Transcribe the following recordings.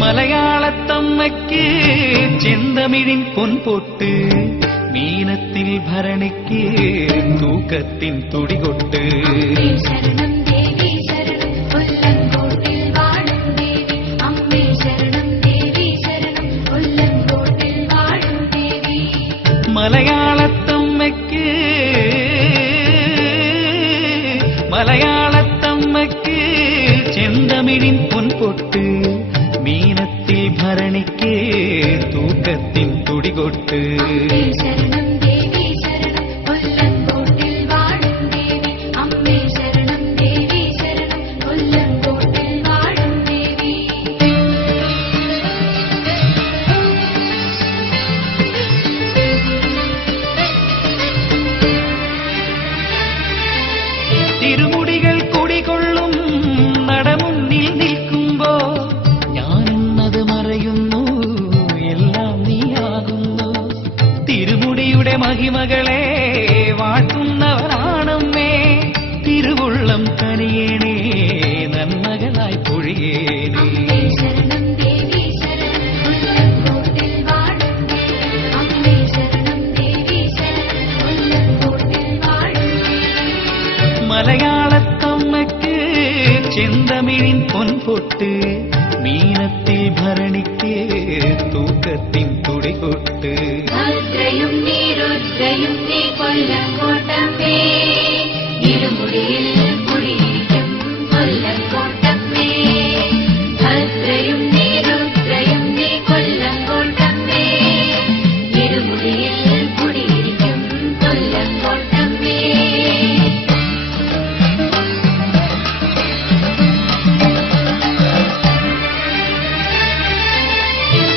മലയാളത്തമ്മയ്ക്ക് ചെന്തമിഴിൻ പൊൻപൊട്ട്, മീനത്തിൽ ഭരണിക്ക് തൂക്കത്തിൻ തുടികൊട്ട്. ശരണം ദേവി ശരണം കൊല്ലങ്കോട്ടിൽ വാഴും ദേവി, അമ്മേ ശരണം ദേവി ശരണം കൊല്ലങ്കോട്ടിൽ വാഴും ദേവി. മലയാളത്തമ്മയ്ക്ക് ചെന്തമിഴിൻ പൊൻപൊട്ട്, മീനത്തിൽ ഭരണിക്ക് തൂക്കത്തിൻ തുടികൊട്ട്. ശരണം ദേവി ശരണം കൊല്ലങ്കോട്ടിൽ വാഴും ദേവി, അമ്മേ ശരണം ദേവി ശരണം കൊല്ലങ്കോട്ടിൽ വാഴും ദേവി. തിരുമുടികൾ കുടികൊള്ളും നടമുന്നിൽ നിൽക്കുമ്പോ ഞാനെന്നത് മറയുന്നു, എല്ലാം നീയാകുന്നു. തിരുമുടിയുടെ മഹിമകളെ വാഴ്ത്തുന്നവരാണമ്മേ, തിരുവുള്ളം കനിയേണേ, നന്മകളായി പൊഴിയേണേ. ശരണം ദേവി ശരണം കൊല്ലങ്കോട്ടിൽ വാഴും ദേവി, അമ്മേ ശരണം ദേവി ശരണം കൊല്ലങ്കോട്ടിൽ വാഴും ദേവി. മലയാളത്തമ്മയ്ക്ക് ചെന്തമിഴിൻ പൊൻപൊട്ട്, മീനത്തിൽ ഭരണിക്ക് തൂക്കത്തിൻ തുടികൊട്ട്. ഭദ്രയും നീ രുദ്രയും നീ കൊല്ലങ്കോട്ടമ്മേ, ഇരുമുടിയിൽ കുടിയിരിക്കും കൊല്ലങ്കോട്ടമ്മേ. ഭദ്രയും നീ രുദ്രയും നീ കൊല്ലങ്കോട്ടമ്മേ, ഇരുമുടിയിൽ കുടിയിരിക്കും കൊല്ലങ്കോട്ടമ്മേ.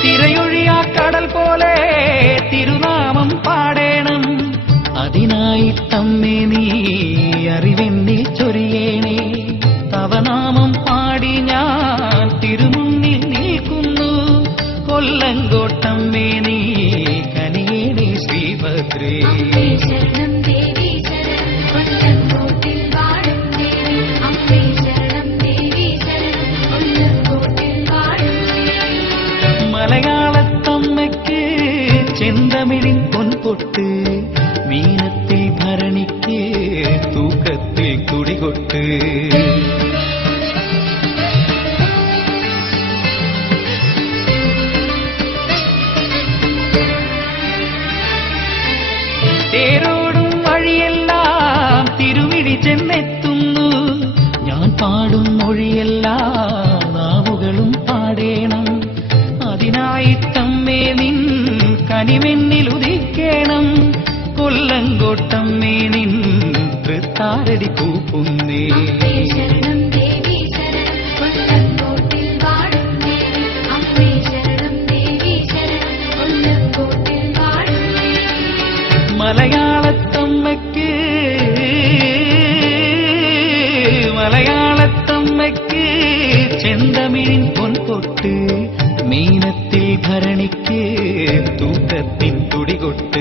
തിരയൊഴിയാ കടൽ പോലെ തിരുനാമം പാടേണം, അതിനായി തമ്മേ നീ അറിവെന്നിൽ ചൊരിയേണേ. തവനാമം പാടി ഞാൻ തിരുമുന്നിൽ നിൽക്കുന്നു, കൊല്ലങ്കോട്ടമ്മേ നീ കനിയേണേ ശ്രീഭദ്രേ. ശരണം ദേവി ശരണം കൊല്ലങ്കോട്ടിൽ വാഴും ദേവി, അമ്മേ ശരണം ദേവി ശരണം കൊല്ലങ്കോട്ടിൽ വാഴും ദേവി. മലയാളത്തമ്മയ്ക്ക് ചെന്തമിഴിൻ പൊൻപൊട്ട്, മീനത്തിൽ ഭരണിക്ക് തൂക്കത്തിൽ തുടികൊട്ട്. തേരോടും വഴിയെല്ലാം തിരുമിഴി ചെന്നെത്തുന്നു, ഞാൻ പാടും മൊഴിയെല്ലാം നാവുകളും പാടേണം. അതിനായിട്ടമ്മേ നിൻ കനിമെന്നിൽ ഉദിക്കേണം, കൊല്ലങ്കോട്ടമ്മേ നിൻ തൃത്താരടി പൂക്കുന്നേ. ശരണം ദേവി ശരണം കൊല്ലങ്കോട്ടിൽ വാഴും ദേവി, അമ്മേ ശരണം ദേവി ശരണം കൊല്ലങ്കോട്ടിൽ വാഴും ദേവി. മലയാളത്തമ്മയ്ക്ക് ചെന്തമിഴിൻ പൊൻപൊട്ട്, മീനത്തിൽ ഭരണിക്ക് തൂക്കത്തിൻ തുടികൊട്ട്.